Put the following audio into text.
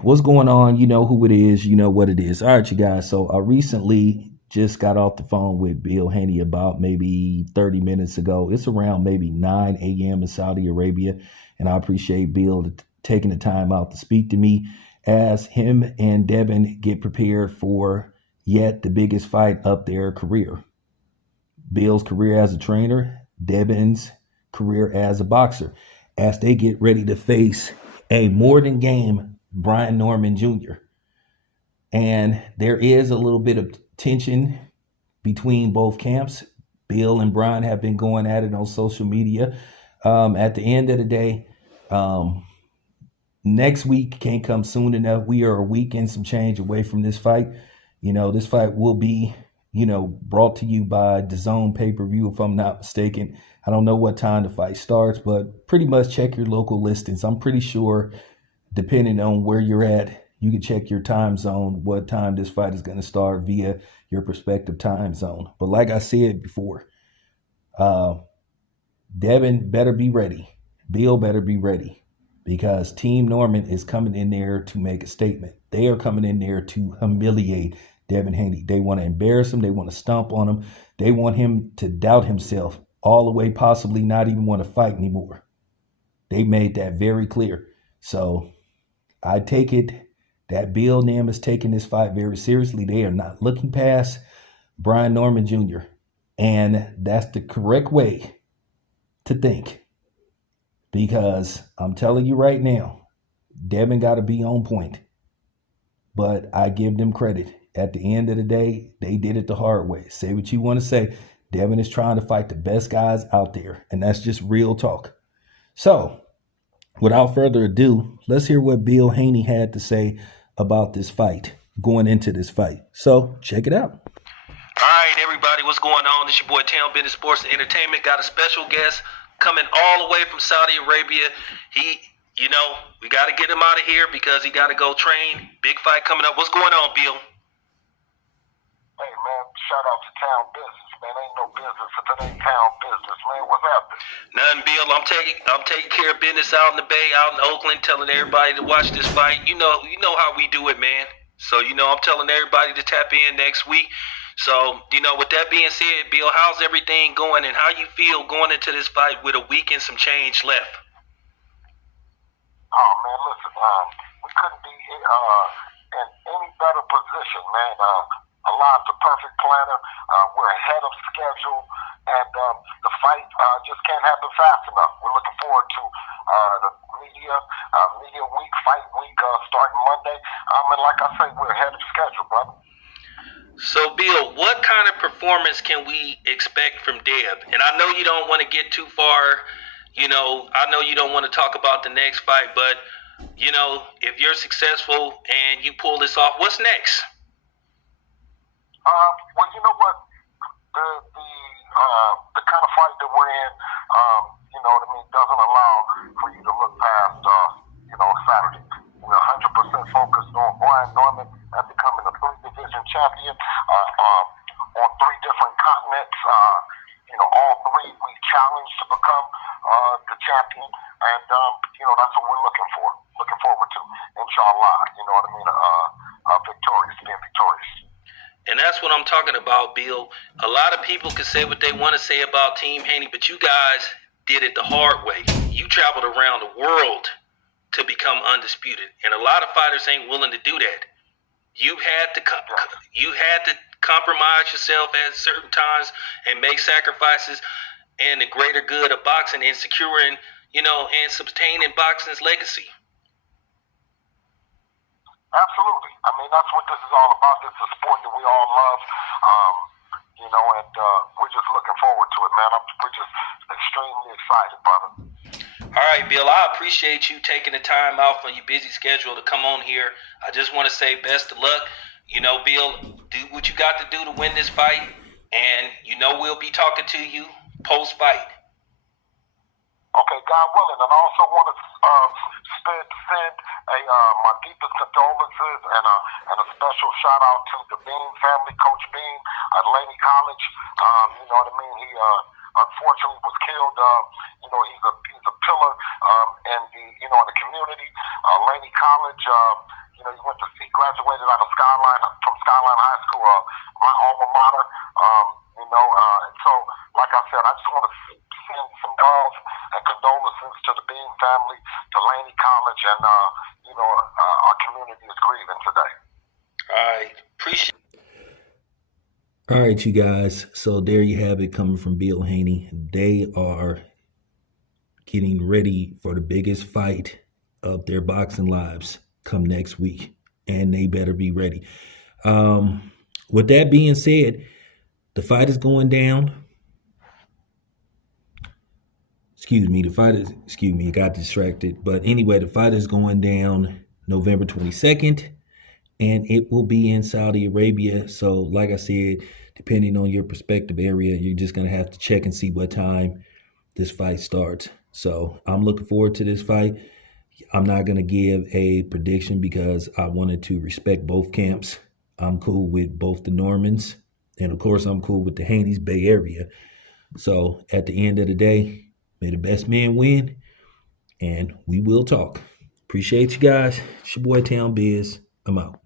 What's going on? You know who it is. You know what it is. All right, you guys. So I recently just got off the phone with Bill Haney about maybe 30 minutes ago. It's around maybe 9 a.m. in Saudi Arabia. And I appreciate Bill taking the time out to speak to me as him and Devin get prepared for yet the biggest fight of their career. Bill's career as a trainer, Devin's career as a boxer, as they get ready to face a more than game Brian Norman Jr. And there is a little bit of tension between both camps. Bill and Brian have been going at it on social media. At the end of the day, next week can't come soon enough. We are a week and some change away from this fight. This fight will be, brought to you by DAZN pay-per-view, if I'm not mistaken. I don't know what time the fight starts, but pretty much check your local listings. I'm pretty sure, depending on where you're at, you can check your time zone, what time this fight is going to start via your respective time zone. But like I said before, Devin better be ready. Bill better be ready, because Team Norman is coming in there to make a statement. They are coming in there to humiliate Devin Haney. They want to embarrass him. They want to stomp on him. They want him to doubt himself all the way, possibly not even want to fight anymore. They made that very clear. So I take it that Bill and them is taking this fight very seriously. They are not looking past Brian Norman Jr. And that's the correct way to think. Because I'm telling you right now, Devin got to be on point. But I give them credit. At the end of the day, they did it the hard way. Say what you want to say. Devin is trying to fight the best guys out there. And that's just real talk. So, without further ado, let's hear what Bill Haney had to say about this fight, going into this fight. So, check it out. All right, everybody, what's going on? This your boy, Town Business Sports and Entertainment. Got a special guest coming all the way from Saudi Arabia. We got to get him out of here because he got to go train. Big fight coming up. What's going on, Bill? Hey, man, shout out to Town Business, man. Ain't no business if it ain't Town Business, man. What's happening? Nothing, Bill. I'm taking care of business out in the Bay, out in Oakland, telling everybody to watch this fight. You know how we do it, man. So, I'm telling everybody to tap in next week. So, with that being said, Bill, how's everything going and how you feel going into this fight with a week and some change left? Oh, man, listen, we couldn't be in any better position, man. Aligned the perfect planner. We're ahead of schedule, and the fight just can't happen fast enough. We're looking forward to the media week, fight week, starting Monday. And like I say, we're ahead of schedule, brother. So, Bill, what kind of performance can we expect from Dev? And I know you don't want to get too far, I know you don't want to talk about the next fight, but, if you're successful and you pull this off, what's next? Well, you know what? The kind of fight that we're in, doesn't allow for you to look past, Saturday. We're 100% focused on Brian Norman and becoming a three-division champion on three different continents. All three we challenged to become the champion, and that's what we're looking forward to. Inshallah, being victorious. And that's what I'm talking about, Bill. A lot of people can say what they want to say about Team Haney, but you guys did it the hard way. You traveled around the world to become undisputed, and a lot of fighters ain't willing to do that. You had to compromise yourself at certain times and make sacrifices in the greater good of boxing and securing, and sustaining boxing's legacy. Absolutely. I mean, that's what this is all about. This is a sport that we all love, and we're just looking forward to it, man. We're just extremely excited, brother. All right, Bill, I appreciate you taking the time out from your busy schedule to come on here. I just want to say best of luck. Bill, do what you got to do to win this fight, and we'll be talking to you post-fight. Okay, God willing, and I also want to send my deepest condolences and a special shout out to the Bean family, Coach Bean at Laney College. He unfortunately was killed. He's a pillar in the community. Laney College, You know, graduated out of Skyline High School, my alma mater. So like I said, I just want to send some love and condolences to the Bean family, to Laney College, and our community is grieving today. All right, appreciate. All right, you guys. So there you have it, coming from Bill Haney. They are getting ready for the biggest fight of their boxing lives come next week, and they better be ready. With that being said, the fight is going down. I got distracted. But anyway, the fight is going down November 22nd, and it will be in Saudi Arabia. So like I said, depending on your prospective area, you're just going to have to check and see what time this fight starts. So I'm looking forward to this fight. I'm not going to give a prediction because I wanted to respect both camps. I'm cool with both the Normans, and of course I'm cool with the Haneys, Bay Area. So at the end of the day, may the best man win, and we will talk. Appreciate you guys. It's your boy Town Biz. I'm out.